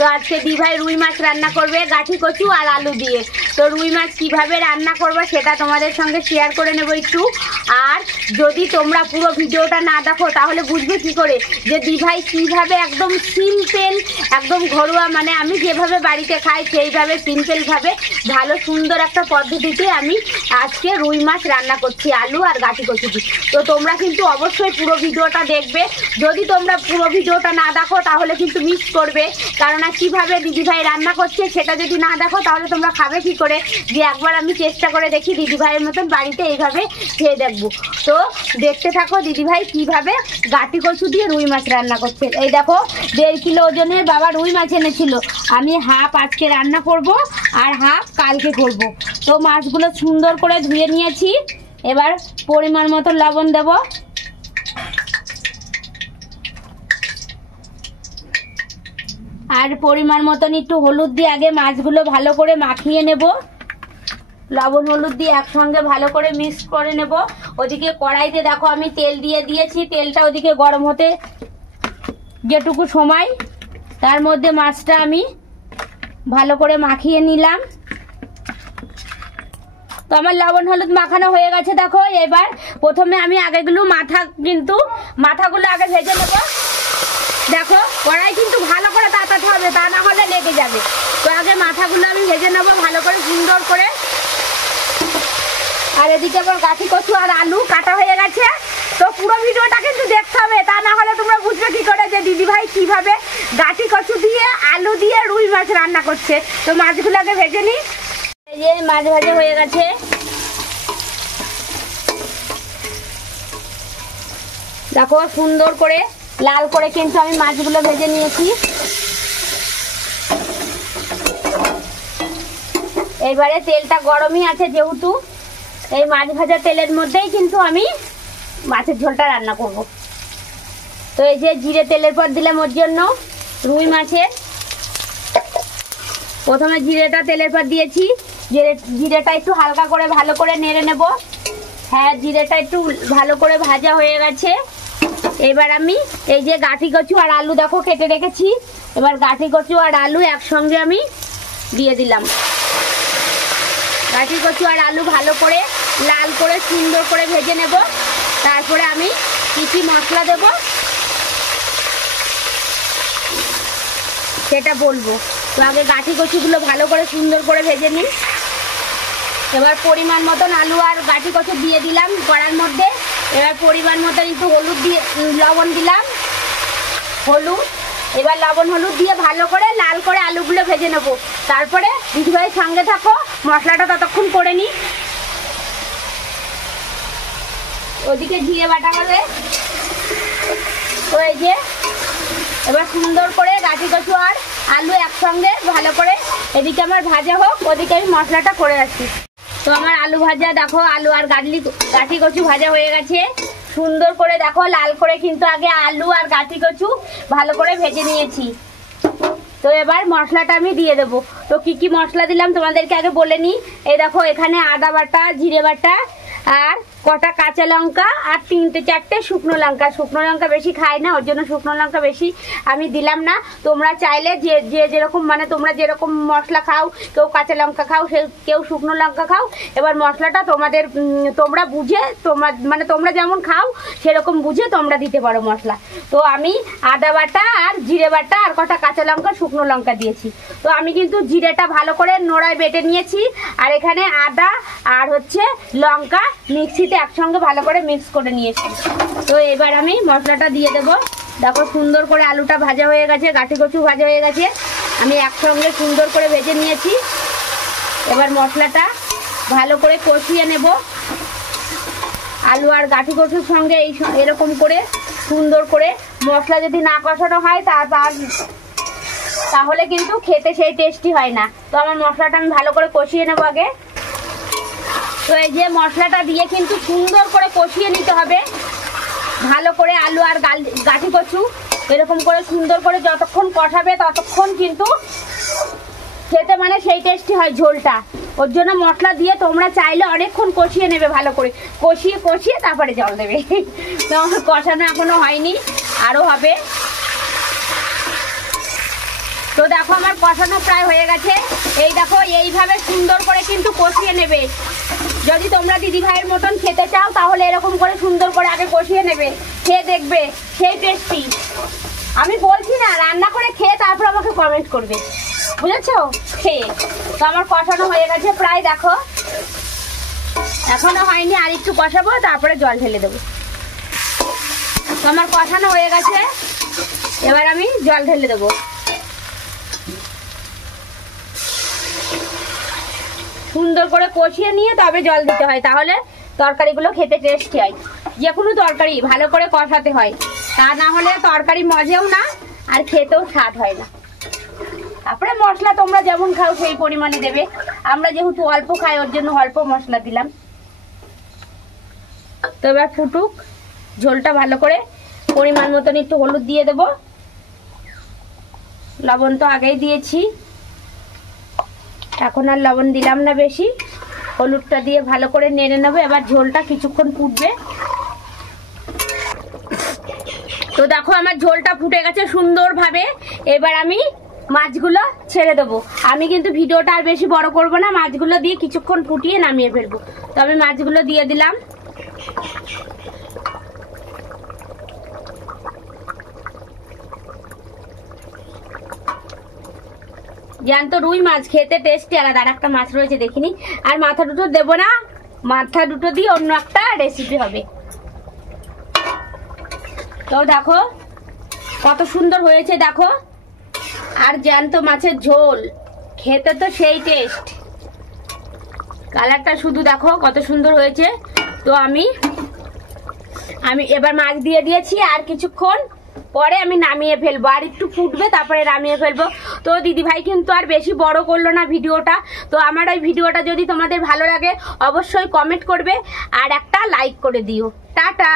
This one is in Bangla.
তো আজকে দিভাই রুই মাছ রান্না করবে গাঠি কচু আর আলু দিয়ে। তো রুই মাছ কীভাবে রান্না করবো সেটা তোমাদের সঙ্গে শেয়ার করে নেবো একটু। আর যদি তোমরা পুরো ভিডিওটা না দেখো তাহলে বুঝবে কী করে যে দিভাই কীভাবে একদম সিম্পল, একদম ঘরোয়া, মানে আমি যেভাবে বাড়িতে খাই সেইভাবে সিম্পলভাবে ভালো সুন্দর একটা পদ্ধতিতে আমি আজকে রুই মাছ রান্না করছি আলু আর গাঠি কচু দিয়ে। তো তোমরা কিন্তু অবশ্যই পুরো ভিডিওটা দেখবে। যদি তোমরা পুরো ভিডিওটা না দেখো তাহলে কিন্তু মিস করবে, কারণ কীভাবে দিদিভাই রান্না করছে সেটা যদি না দেখো তাহলে তোমরা খাবে কী করে। যে একবার আমি চেষ্টা করে দেখি দিদিভাইয়ের মতন বাড়িতে এইভাবে খেয়ে দেখবো। তো দেখতে থাকো দিদিভাই কীভাবে গাঠি কচু দিয়ে রুই মাছ রান্না করছে। এই দেখো 1.5 কিলো ওজনের বাবা রুই মাছ এনেছিল। আমি হাফ আজকে রান্না করব আর হাফ কালকে করব। তো মাছগুলো সুন্দর করে ধুয়ে নিয়েছি। এবার পরিমাণ মতো লবণ দেব, আর পরিমাণ মতন একটু হলুদ দিয়ে আগে মাছগুলো ভালো করে মাখিয়ে নেব। লবণ হলুদ দিয়ে একসঙ্গে ভালো করে মিক্স করে নেব। ওদিকে কড়াইতে দেখো আমি তেল দিয়ে দিয়েছি। তেলটা ওদিকে গরম হতে যেটুকু সময়, তার মধ্যে মাছটা আমি ভালো করে মাখিয়ে নিলাম। তো আমার লবণ হলুদ মাখানো হয়ে গেছে। দেখো এবার প্রথমে আমি আগেগুলো মাথাগুলো আগে ভেজে নেব। দেখো কড়াই কিন্তু ভালো করে তাতাতে হবে, তা না হলে লেগে যাবে। তো আগে মাথাগুলো আমি ভেজে নেব ভালো করে সুন্দর করে। আর এদিকে আবার গাঠি কচু আর আলু কাটা হয়ে গেছে। তো পুরো ভিডিওটা কিন্তু দেখতে হবে, তা না হলে তোমরা বুঝবে কি করে যে দিদিভাই কিভাবে গাঠি কচু দিয়ে আলু দিয়ে রুই মাছ রান্না করছে। তো মাছগুলো আগে ভেজে নিই। এই যে মাছ ভাজা হয়ে গেছে। দেখো সুন্দর করে লাল করে কিন্তু আমি মাছগুলো ভেজে নিয়েছি। এইবারে তেলটা গরমই আছে, যেহেতু এই মাছ ভাজা তেলের মধ্যেই কিন্তু আমি মাছের ঝোলটা রান্না করব। তো এই যে জিরে তেলের পর দিলাম ওর জন্য রুই মাছের। প্রথমে জিরেটা তেলের পর দিয়েছি। জিরেটা একটু হালকা করে ভালো করে নেড়ে নেব। হ্যাঁ, জিরেটা একটু ভালো করে ভাজা হয়ে গেছে। এবার আমি এই যে গাঠি কচু আর আলু দেখো কেটে রেখেছি। এবার গাঠি কচু আর আলু একসঙ্গে আমি দিয়ে দিলাম। গাঠি কচু আর আলু ভালো করে লাল করে সুন্দর করে ভেজে নেব। তারপরে আমি কিছু মশলা দেব সেটা বলবো। তো আগে গাঠি কচুগুলো ভালো করে সুন্দর করে ভেজে নিই। এবার পরিমাণ মতন আলু আর গাঠি কচু দিয়ে দিলাম কড়ার মধ্যে। এবার পরিমাণ মতন একটু হলুদ দিয়ে লবণ দিলাম, হলুদ। এবার লবণ হলুদ দিয়ে ভালো করে লাল করে আলুগুলো ভেজে নেব। তারপরে দিদিভাইয়ের সঙ্গে থাকো, মশলাটা ততক্ষণ করে নিই। ওদিকে জিরে বাটা হবে। তো এই যে এবার সুন্দর করে গাঠি কচু আর আলু একসঙ্গে ভালো করে এদিকে আমার ভাজা হোক, ওদিকে আমি মশলাটা করে রাখছি। তো আমার আলু ভাজা দেখো, আলু আর গাঠি কচু ভাজা হয়ে গেছে সুন্দর করে। দেখো লাল করে কিন্তু আগে আলু আর গাঠি কচু ভালো করে ভেজে নিয়েছি। তো এবার মশলাটা আমি দিয়ে দেবো। তো কি কি মশলা দিলাম তোমাদেরকে আগে বলে নিই। এই দেখো এখানে আদা বাটা, জিরে বাটা, আর কটা কাঁচা লঙ্কা, আর 3-4টে শুকনো লঙ্কা। শুকনো লঙ্কা বেশি খাই না, ওর জন্য শুকনো লঙ্কা বেশি আমি দিলাম না। তোমরা চাইলে যে যেরকম মানে তোমরা যেরকম মশলা খাও, কেউ কাঁচা লঙ্কা খাও, কেউ শুকনো লঙ্কা খাও। এবার মশলাটা তোমরা বুঝে তোমরা যেমন খাও সেরকম বুঝে তোমরা দিতে পারো মশলা। তো আমি আদা বাটা আর জিরে বাটা আর কটা কাঁচা লঙ্কা, শুকনো লঙ্কা দিয়েছি। তো আমি কিন্তু জিরেটা ভালো করে নোড়ায় বেটে নিয়েছি, আর এখানে আদা আর লঙ্কা মিক্সিতে একসঙ্গে ভালো করে মিক্স করে নিয়েছি। তো এবার আমি মশলাটা দিয়ে দেব। দেখো সুন্দর করে আলুটা ভাজা হয়ে গেছে, গাঠি কচু ভাজা হয়ে গেছে, আমি একসঙ্গে সুন্দর করে ভেজে নিয়েছি। এবার মশলাটা ভালো করে কষিয়ে নেব। আলু আর গাঠি কচুর সঙ্গে এরকম করে সুন্দর করে মশলা যদি না কষানো হয় তাহলে কিন্তু খেতে সেই টেস্টি হয় না। তো আমার মশলাটা আমি ভালো করে কষিয়ে নেব আগে। তো এই যে মশলাটা দিয়ে কিন্তু সুন্দর করে কষিয়ে নিতে হবে ভালো করে। আলু আর গাঠি কচু এরকম করে সুন্দর করে যতক্ষণ কষাবে ততক্ষণ কিন্তু খেতে মানে সেই টেস্টি হয় ঝোলটা। ওর জন্য মশলা দিয়ে তোমরা চাইলে অনেকক্ষণ কষিয়ে নেবে, ভালো করে কষিয়ে তারপরে জল দেবে। তো আমার কষানো এখনো হয়নি, আরও হবে। তো তো দেখো আমার কষানো প্রায় হয়ে গেছে। এই দেখো এইভাবে সুন্দর করে কিন্তু কষিয়ে নেবে। যদি তোমরা দিদি ভাইয়ের মতন খেতে চাও তাহলে এরকম করে সুন্দর করে আগে কষিয়ে নেবে, খেয়ে দেখবে সেই টেস্টি। আমি বলছি না, রান্না করে খেয়ে তারপর আমাকে কমেন্ট করবে, বুঝেছো? খেয়ে তো আমার কষানো হয়ে গেছে প্রায়, দেখো এখনো হয়নি, আর একটু কষাবো তারপরে জল ঢেলে দেবো। তো আমার কষানো হয়ে গেছে, এবার আমি জল ঢেলে দেবো। সুন্দর করে কষিয়ে নিয়ে তবে জল দিতে হয়, তাহলে তরকারিগুলো খেতে টেস্টি হয়। যে কোনো তরকারি ভালো করে কষাতে হয়, তা না হলে তরকারি মজেও না আর খেতেও স্বাদ হয় না। তারপরে মশলা তোমরা যেমন খাও সেই পরিমাণে দেবে। আমরা যেহেতু অল্প খাই ওর জন্য অল্প মশলা দিলাম। তো এবার ফুটুক, ঝোলটা ভালো করে পরিমাণ মতন একটু হলুদ দিয়ে দেবো, লবণ তো আগেই দিয়েছি, এখন আর লবণ দিলাম না বেশি, হলুদটা দিয়ে ভালো করে নেড়ে নেবো। এবার ঝোলটা কিছুক্ষণ ফুটবে। তো দেখো আমার ঝোলটা ফুটে গেছে সুন্দরভাবে। এবার আমি মাছগুলো ছেড়ে দেবো। আমি কিন্তু ভিডিওটা আর বেশি বড় করব না, মাছগুলো দিয়ে কিছুক্ষণ ফুটিয়ে নামিয়ে ফেলবো। তো আমি মাছগুলো দিয়ে দিলাম। জ্যান্ত রুই মাছ খেতে টেস্টি আলাদা। আর একটা মাছ রয়েছে দেখিনি, আর মাথা দুটো দেবো না, মাথা দুটো দিয়ে অন্য একটা রেসিপি হবে। তো দেখো কত সুন্দর হয়েছে, দেখো। আর জ্যান্ত মাছের ঝোল খেতে তো সেই টেস্ট। কালারটা শুধু দেখো কত সুন্দর হয়েছে। তো আমি এবার মাছ দিয়ে দিয়েছি, আর কিছুক্ষণ পরে আমি নামিয়ে ফেলবো, আর একটু ফুটবে তারপরে নামিয়ে ফেলবো। তো দিদিভাই কিন্তু আর বেশি বড় করলো না ভিডিওটা। তো আমার এই ভিডিওটা যদি তোমাদের ভালো লাগে অবশ্যই কমেন্ট করবে আর একটা লাইক করে দিও। টাটা।